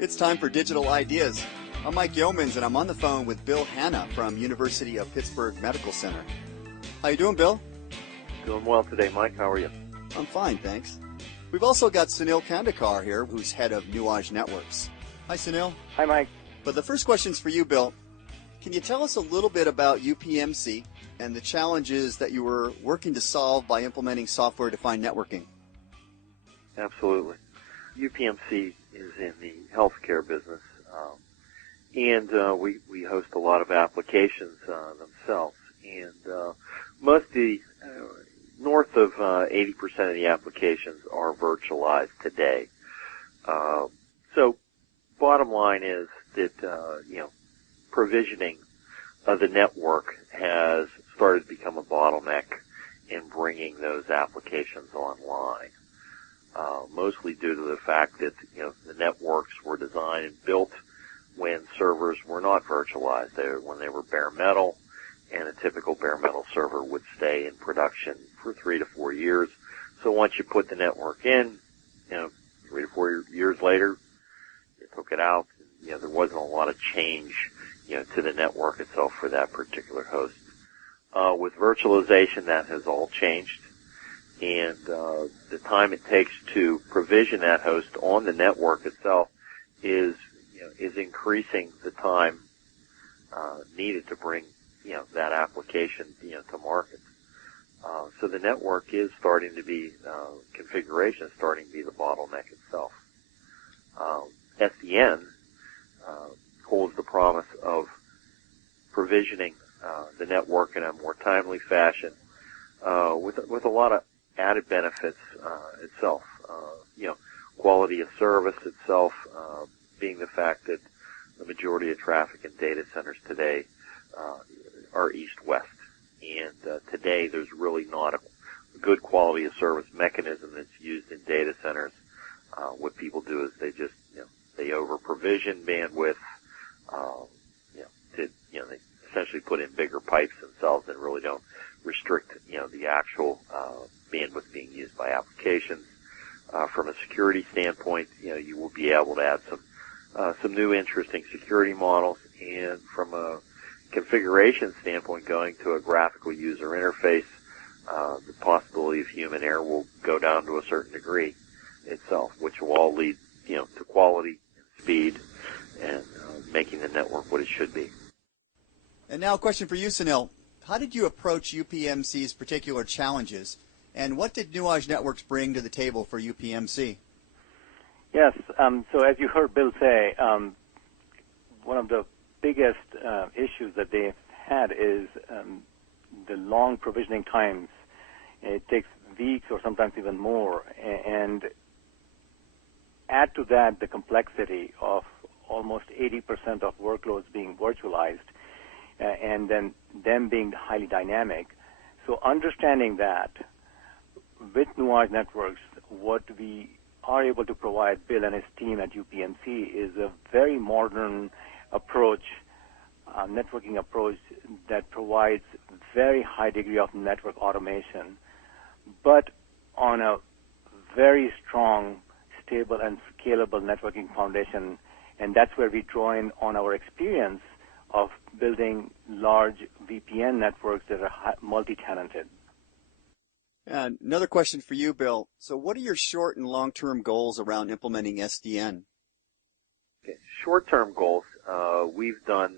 It's time for Digital Ideas. I'm Mike Yeomans, and I'm on the phone with Bill Hanna from University of Pittsburgh Medical Center. How you doing, Bill? Doing well today, Mike. How are you? I'm fine, thanks. We've also got Sunil Kandekar here, who's head of Nuage Networks. Hi, Sunil. Hi, Mike. But the first question's for you, Bill. Can you tell us a little bit about UPMC and the challenges that you were working to solve by implementing software-defined networking? Absolutely. UPMC is in the healthcare business, and we host a lot of applications themselves. And most of the north of 80% of the applications are virtualized today. So, bottom line is that provisioning of the network has started to become a bottleneck in bringing those applications online. Mostly due to the fact that the networks were designed and built when servers were not virtualized. When they were bare metal, and a typical bare metal server would stay in production for 3 to 4 years. So once you put the network in, 3 to 4 years later, you took it out. There wasn't a lot of change, to the network itself for that particular host. With virtualization, that has all changed. And the time it takes to provision that host on the network itself is increasing the time needed to bring that application to market. So the network is starting to be configuration is starting to be the bottleneck itself. SDN holds the promise of provisioning the network in a more timely fashion with a lot of added benefits itself. Quality of service itself, being the fact that the majority of traffic in data centers today are east-west. And today there's really not a good quality of service mechanism that's used in data centers. What people do is they just, they over-provision bandwidth. They essentially put in bigger pipes themselves and really don't restrict, the actual bandwidth being used by applications. From a security standpoint, you will be able to add some new interesting security models, and from a configuration standpoint, going to a graphical user interface, the possibility of human error will go down to a certain degree itself, which will all lead, to quality and speed and making the network what it should be. And now a question for you, Sunil. How did you approach UPMC's particular challenges, and what did Nuage Networks bring to the table for UPMC? Yes, so as you heard Bill say, one of the biggest issues that they've had is the long provisioning times. It takes weeks or sometimes even more, and add to that the complexity of almost 80% of workloads being virtualized, and then them being highly dynamic. So understanding that, with Nuage Networks, what we are able to provide Bill and his team at UPMC is a very modern approach, networking approach that provides very high degree of network automation, but on a very strong, stable, and scalable networking foundation. And that's where we draw in on our experience of building large VPN networks that are multi-tenanted. And another question for you, Bill. So what are your short and long-term goals around implementing SDN? Okay. Short-term goals, we've done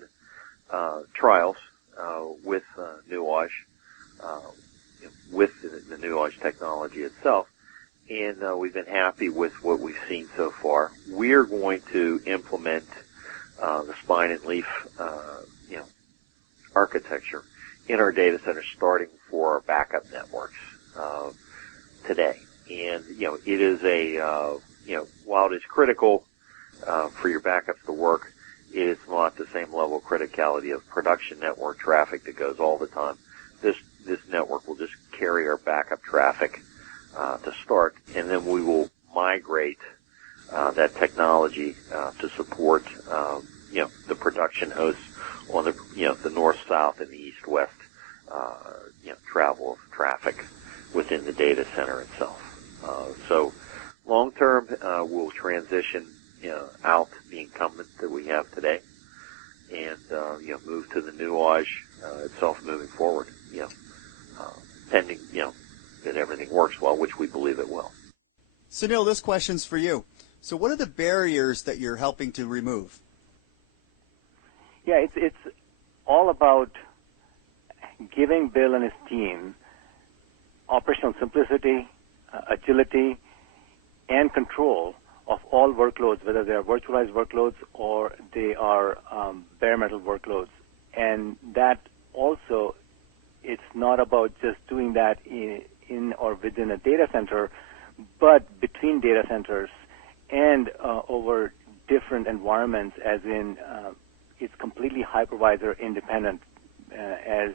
trials with Nuage, with the Nuage technology itself, and we've been happy with what we've seen so far. We're going to implement the spine and leaf, architecture in our data centers, starting for our backup networks today. And it is while it is critical for your backups to work, it is not the same level of criticality of production network traffic that goes all the time. This network will just carry our backup traffic to start, and then we will migrate that technology to support the production hosts on the north, south, and the east, west travel of traffic within the data center itself. So long term, we'll transition out the incumbent that we have today, and move to the Nuage itself moving forward. Pending that everything works well, which we believe it will. Sunil, this question's for you. So, what are the barriers that you're helping to remove? Yeah, it's all about giving Bill and his team operational simplicity, agility, and control of all workloads, whether they are virtualized workloads or they are bare metal workloads. And that also, it's not about just doing that in or within a data center, but between data centers and over different environments, as in it's completely hypervisor independent, as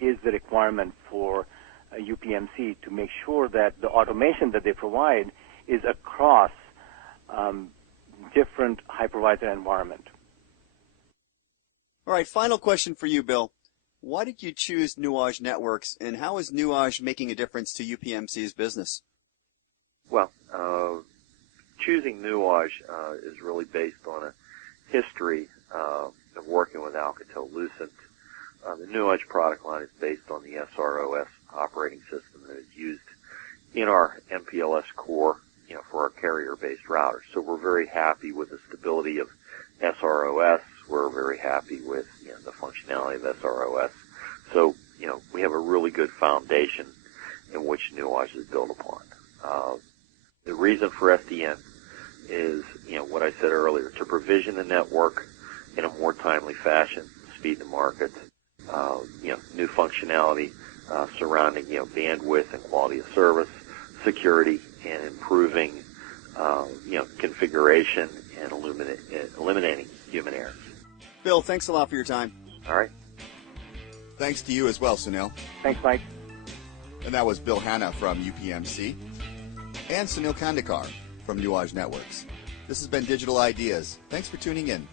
is the requirement for UPMC to make sure that the automation that they provide is across different hypervisor environment. All right, final question for you, Bill. Why did you choose Nuage Networks, and how is Nuage making a difference to UPMC's business? Well, choosing Nuage is really based on a history of working with Alcatel-Lucent. The Nuage product line is based on the SROS operating system that is used in our MPLS core, for our carrier-based routers. So we're very happy with the stability of SROS. We're very happy with the functionality of SROS. So, we have a really good foundation in which Nuage is built upon. The reason for SDN is, what I said earlier, to provision the network in a more timely fashion, speed to market, new functionality surrounding, bandwidth and quality of service, security, and improving, configuration and eliminating human errors. Bill, thanks a lot for your time. All right. Thanks to you as well, Sunil. Thanks, Mike. And that was Bill Hanna from UPMC and Sunil Kandekar from Nuage Networks. This has been Digital Ideas. Thanks for tuning in.